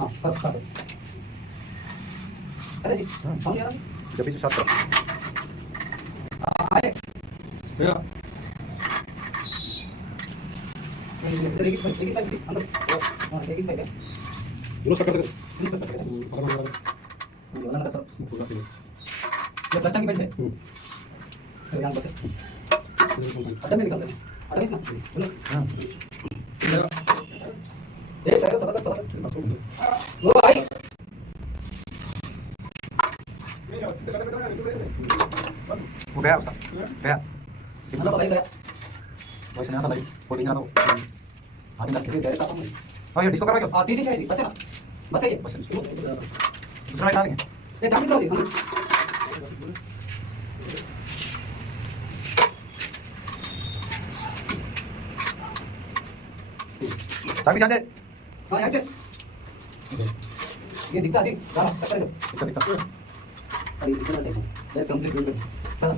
हाँ कर दो। अरे जी समझ आ रहा है। जब भी साफ करो आए भैया इधर एक पाइप अंदर। हाँ एक पाइप है। दोनों स्टक कर दे ये वाला करता ये प्लास्टिक की बेल्ट है। फिर यहाँ बस अड्डा में निकाल देना। अड्डा इसना बोलो। हां ये शायद सदा वो भाई वो गया उसका गया मतलब पता ही गया। वैसे नहीं आता भाई फोल्डिंग करा दो आगे लग ये डायरेक्ट आता हूँ। हां ये डिस्को करा क्यों तीसरी शायद बस है ना बस है ये बस दूसरा लाइट डालेंगे ये जाम लो दी। चाबी चांदे हाँ यहाँ से ये दिखता है जाना टक्कर दो। दिखता अरे इतना देखो ये कंप्लीट हो गया। चलो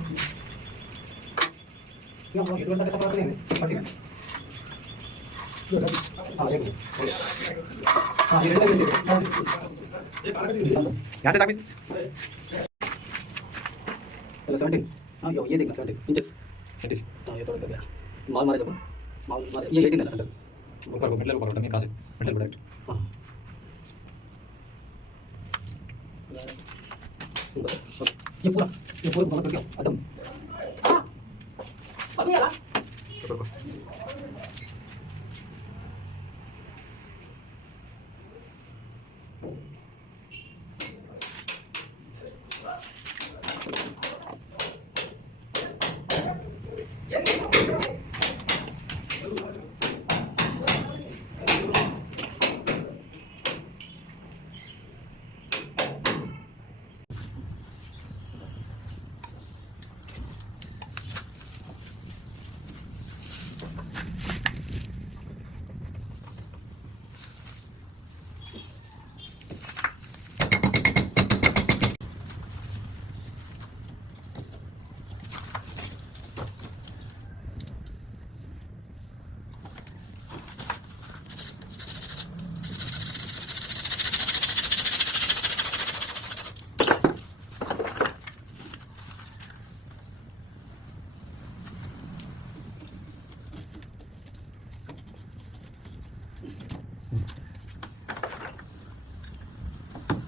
क्यों हम इतना कैसा करते हैं पार्टी में हाँ देखो हाँ ये यहां से चाबी चलो 17 हाँ ये देखना 17 इंचेस 36 हाँ ये थोड़ा कर गया माल मारे जब माल मारे ये 18 है ना सेंटर ऊपर को मिडल ऊपर टंगे कहां से मिडल डायरेक्ट हाँ ये पूरा घुमा करके एकदम अभी आला ऊपर को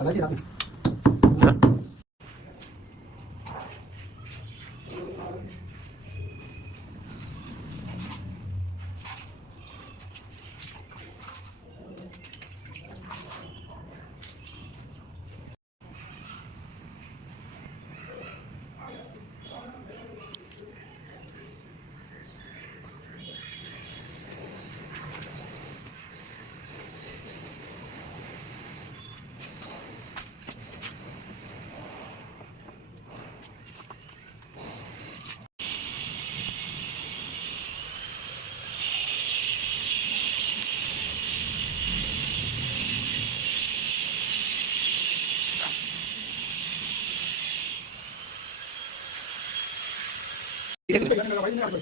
अगर ये रात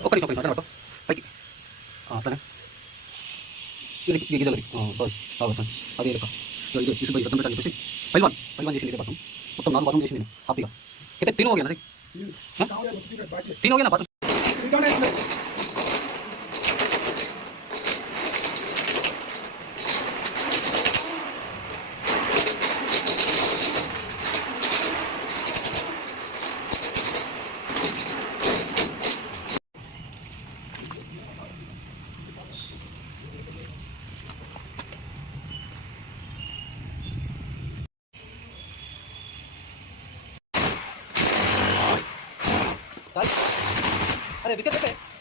ओके ओके ना तो भाई हां तने ये जगह हां बस हां बता अभी देखो तो ये इस भाई बटन पे डाल दो पहलवान जैसे लेते बाथरूम मतलब नाम बाथरूम जैसे नहीं आप ही का कितने तीन हो गया ना तीन हो गया ना बाथरूम अरे बिस्किट